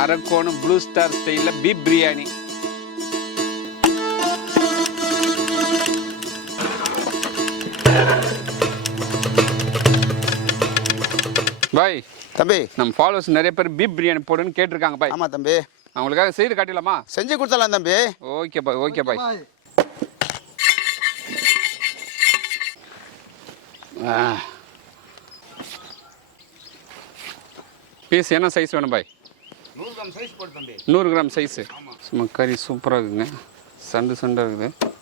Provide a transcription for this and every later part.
Arakkonam blue star ஸ்டைலில் beep biryani. பாய் தம்பி, நம்ம ஃபாலோவர்ஸ் நிறைய பேர் பீப் பிரியாணி போடுன்னு கேட்டிருக்காங்க பாய். ஆமாம் தம்பி, அவங்களுக்காக செய்து காட்டிடலாமா? செஞ்சு கொடுத்துடலாம் தம்பி. ஓகே பாய், ஓகே பாய். பீஸ் என்ன சைஸ் வேணும் பாய்? 100 கிராம் சைஸ் போடு தம்பி. 100 கிராம் சைஸு. சும்மா கறி சூப்பராக இருக்குங்க, சண்டு சண்டாக இருக்குது.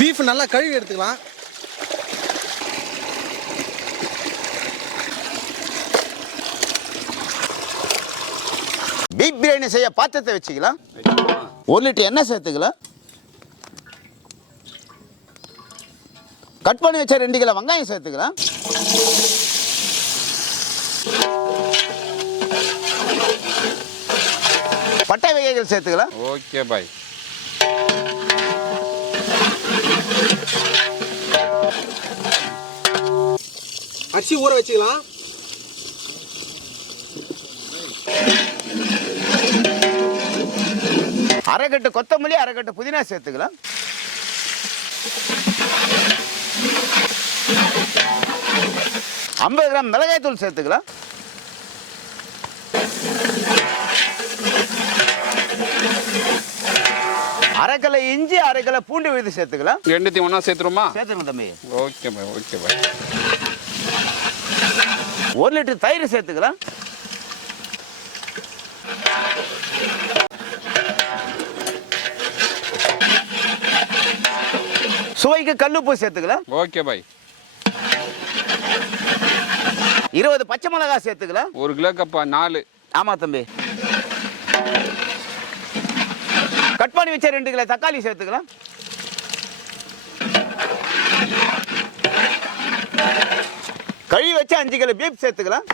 பீஃப் நல்லா கழுவி எடுத்துக்கலாம். பீப் பிரியாணி செய்ய பாத்திரத்தை வச்சுக்கலாம். 1 லிட்டர் எண்ணெய் சேர்த்துக்கலாம். கட் பண்ணி வச்ச 2 கிலோ வெங்காயம் சேர்த்துக்கலாம். பட்டை வகைகள் சேர்த்துக்கலாம். Okay bye. அரிசி ஊற வச்சுக்கலாம். அரைக்கட்டு கொத்தமல்லி, அரைக்கட்டு புதினா சேர்த்துக்கலாம். ஐம்பது கிராம் மிளகாய் தூள் சேர்த்துக்கலாம். அரைக்கலை இஞ்சி, அரைக்கலை பூண்டு விழுது சேர்த்துக்கலாம். ரெண்டுத்தையும் ஒன்றா சேர்த்துருமா? சேர்த்துக்கணும் தம்பி. ஓகே பாய், ஓகே பாய். 1 லிட்டர் தயிர் சேர்த்துக்கலாம். சுவைக்கு கல்லுப்பு சேர்த்துக்கலாம். Okay bye. 20 பச்சை மிளகாய் சேர்த்துக்கலாம். 1 கிலோக்கு 4. ஆமா தம்பி. கட் பண்ணி வச்ச 2 கிலோ தக்காளி சேர்த்துக்கலாம். கழுவி வச்ச 5 கிலோ பீப் சேர்த்துக்கலாம்.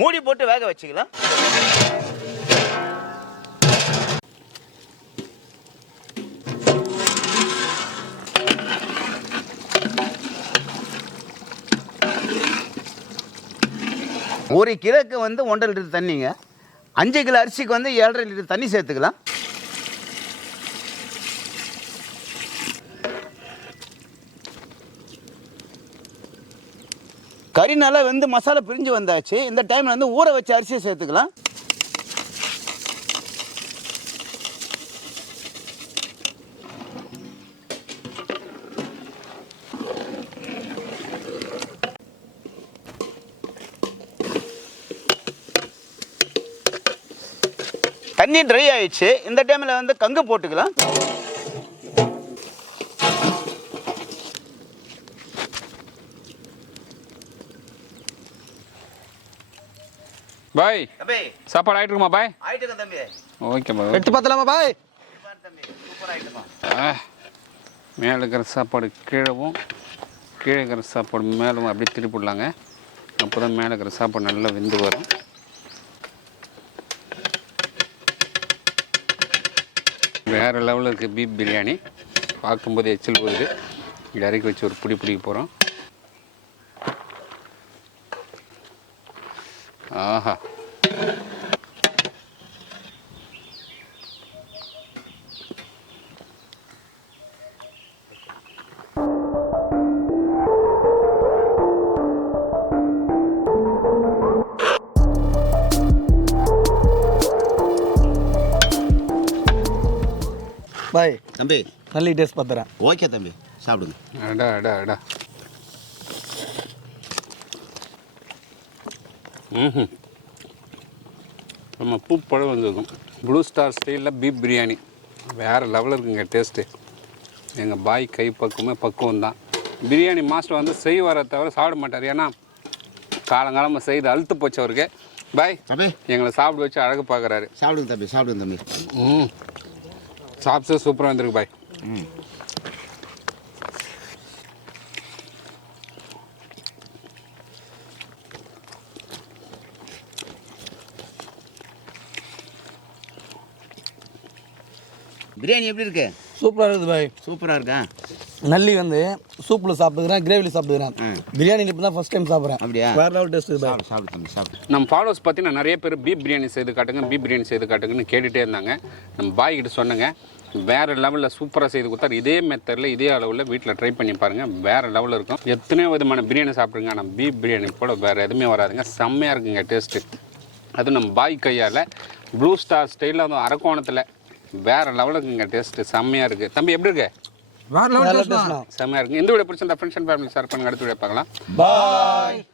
மூடி போட்டு வேக வச்சுக்கலாம். ஒரு கிலோக்கு 1.5 லிட்டர் தண்ணிங்க. 5 கிலோ அரிசிக்கு 7.5 லிட்டர் தண்ணி சேர்த்துக்கலாம். கறி நல்லா வெந்து மசாலா பிரிஞ்சு வந்தாச்சு. இந்த டைம்ல ஊற வச்ச அரிசியை சேர்த்துக்கலாம். தண்ணி ட்ரை ஆயிடுச்சு. இந்த டைம்ல கங்கு போட்டுக்கலாம். பாய் தம்பி, சாப்பாடு ஆயிட்டு இருக்குமா பாய்? ஆயிட்டுங்க தம்பி. ஓகே பாய். எடுத்து பார்த்தலாமா பாய்? தம்பி சூப்பர் ஆயிட்டுமா. மேலே இருக்கிற சாப்பாடு கீழவும், கீழே இருக்கிற சாப்பாடு மேலும் அப்படியே திருப்பிடலாங்க. அப்போ தான் மேலே இருக்கிற சாப்பாடு நல்லா வெந்து வரும். வேறு லெவலில் இருக்குது பீப் பிரியாணி. பார்க்கும்போது எச்சில் போகுது. இறக்கி வச்சு ஒரு பிடிக்க போகிறோம். ஆஹா, பாய் தம்பி நல்ல டேஸ்ட் பார்த்துறேன். ஓகே தம்பி, சாப்பிடுங்க. அடா அடா அடா. நம்ம பூப்பழம் வந்திருக்கும். ப்ளூ ஸ்டார் ஸ்டைலில் பீப் பிரியாணி வேறு லெவலில் இருக்குங்க டேஸ்ட்டு. எங்கள் பாய் கை பக்குவமே பக்குவம் தான். பிரியாணி மாஸ்டர் வந்து செய்வார தவிர சாப்பிட மாட்டார். ஏன்னா காலங்காலமாக செய்து அழுத்து போச்சு அவருக்கு. பாய் தம்பி எங்களை சாப்பிட வச்சு அழகு பார்க்குறாரு. சாப்பிடுங்க தம்பி, சாப்பிடுங்க தம்பி. சாப்பிட்டு சூப்பராக வந்துருக்கு பாய். பிரியாணி எப்படி இருக்கு? சூப்பராக இருக்குது பாய். சூப்பராக இருக்கா? நல்லி வந்து சூப்பில் சாப்பிட்டுக்கிறேன், கிரேவியில் சாப்பிட்டுக்கிறேன். பிரியாணி இப்போ தான் ஃபஸ்ட் டைம் சாப்பிட்றேன். அப்படியா? வேறு லெவல் டேஸ்ட் பாய். சாப்பிடு தம்பி, சாப்பிடு. நம்ம ஃபாலோவர்ஸ் பார்த்தீங்கன்னா நிறைய பேர் பீப் பிரியாணி செய்து காட்டுங்க, பீப் பிரியாணி செய்து காட்டுங்கன்னு கேட்டுகிட்டே இருந்தாங்க. நம்ம பாய் கிட்ட சொன்னங்க, வேறு லெவலில் சூப்பராக செய்து கொடுத்தாரு. இதே மெத்தடில் இதே அளவில் வீட்டில் ட்ரை பண்ணி பாருங்கள், வேறு லெவலில் இருக்கும். எத்தனையோ விதமான பிரியாணி சாப்பிட்ருங்க, ஆனால் பீப் பிரியாணி போல் வேறு எதுவுமே வராதுங்க. செம்மையாக இருக்குங்க டேஸ்ட்டு. அதுவும் நம்ம பாய் கையால் ப்ளூ ஸ்டார் ஸ்டைலில் வந்து அரக்கோணத்தில் வேறு லெவலுக்குங்க டேஸ்ட்டு. செம்மையாக இருக்குது. தம்பி எப்படி இருக்கு? வேறு லெவல் டேஸ்ட். செம்மையாக இருக்குது. இந்த வீடியோ பிடிச்சிருந்தா ஃப்ரெண்ட்ஸ் அண்ட் ஃபேமிலி ஷேர் பண்ணுங்கள். அடுத்த வீடியோ பார்க்கலாம். பாய்.